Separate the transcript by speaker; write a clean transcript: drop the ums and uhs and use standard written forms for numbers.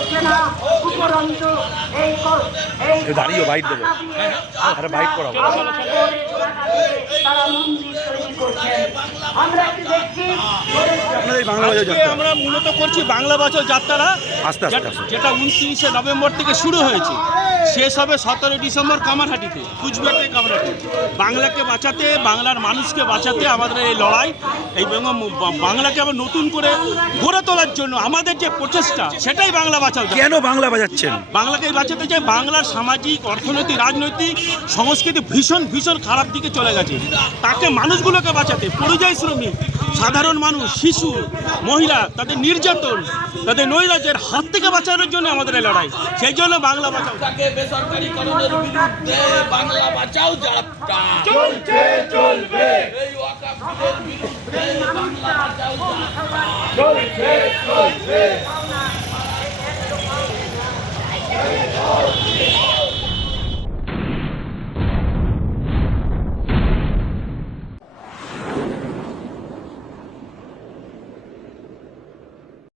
Speaker 1: করছে না, উপরন্তু
Speaker 2: দাঁড়িয়ে বাইট দেবো, আরে বাইট করাবো।
Speaker 1: তারা মন্দির তৈরি করছেন। আমরা একটু দেখছি
Speaker 2: বাংলা বাজার যাত্রা
Speaker 3: আমরা মূলত করছি বাংলা বছর যাত্রা,
Speaker 2: আস্তে আস্তে আস্তে।
Speaker 3: যেটা 29শে নভেম্বর থেকে শুরু হয়েছে, শেষ হবে 17 ডিসেম্বর কামারহাটিতে, কুচবিহার কামারহাটি। বাংলাকে বাঁচাতে, বাংলার মানুষকে বাঁচাতে আমাদের এই লড়াই, এই বাংলাকে আবার নতুন করে গড়ে তোলার জন্য আমাদের যে প্রচেষ্টা, সেটাই বাংলা বাঁচাও।
Speaker 2: কেন বাংলা বাজাচ্ছেন?
Speaker 3: বাংলাকে বাঁচাতে চাই। বাংলার সামাজিক, অর্থনৈতিক, রাজনৈতিক, সংস্কৃতি ভীষণ ভীষণ খারাপ দিকে চলে গেছে। তাকে মানুষগুলোকে বাঁচাতে, পরিযায়ী শ্রমিক, সাধারণ মানুষ, শিশু, মহিলা, তাদের নির্যাতন, তাদের নৈরাজ্যের হাত থেকে বাঁচানোর জন্য আমাদের এই লড়াই। সেই জন্য বাংলা বাঁচাও।
Speaker 4: বেসরকারিকরণের বিরুদ্ধে বাংলা বাঁচাও যাত্রা
Speaker 5: চলছে চলবে,
Speaker 4: এই ওয়াকফ বিলের বিরুদ্ধে বাংলা বাঁচাও যাত্রা
Speaker 5: চলছে চলবে।